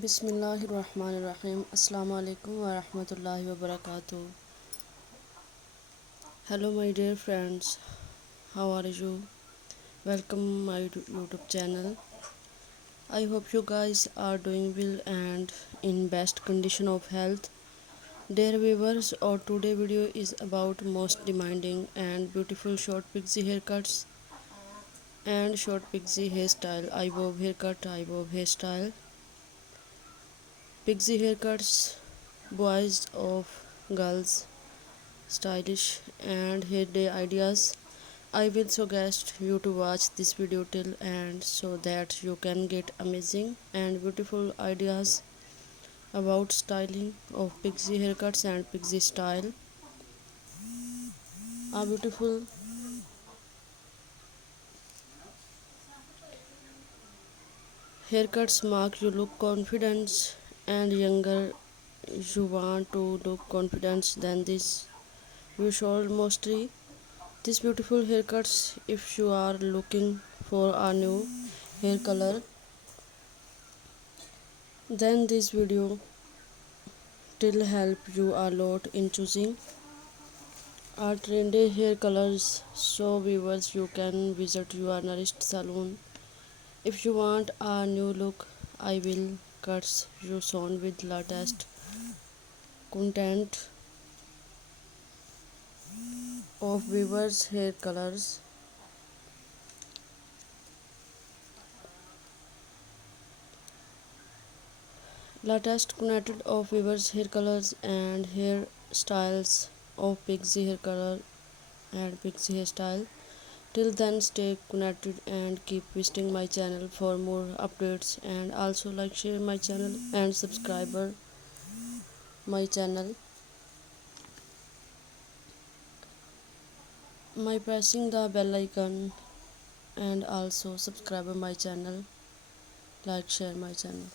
Bismillahirrahmanirrahim. Assalamu alaikum wa rahmatullahi wa barakatuh. Hello, my dear friends. How are you? Welcome my YouTube channel. I hope you guys are doing well and in best condition of health. Dear viewers, our today video is about most demanding and beautiful short pixie haircuts and short pixie hairstyle. I bob haircut, I bob hairstyle. Pixie haircuts, boys of girls stylish and heyday ideas. I will suggest you to watch this video till end so that you can get amazing and beautiful ideas about styling of pixie haircuts and pixie style. A beautiful haircuts mark you look confident and younger. You want to look confident than this. You should mostly these beautiful haircuts if you are looking for a new hair color, then this video will help you a lot in choosing a trendy hair colors. So viewers, you can visit your nearest salon. If you want a new look, I will cut you soon with latest content of viewers hair colors. Latest connected of viewers hair colors and hair styles of pixie hair color and pixie hairstyle. Till then, stay connected and keep visiting my channel for more updates, and also like, share my channel and subscribe my channel by pressing the bell icon, and also subscribe my channel, like, share my channel.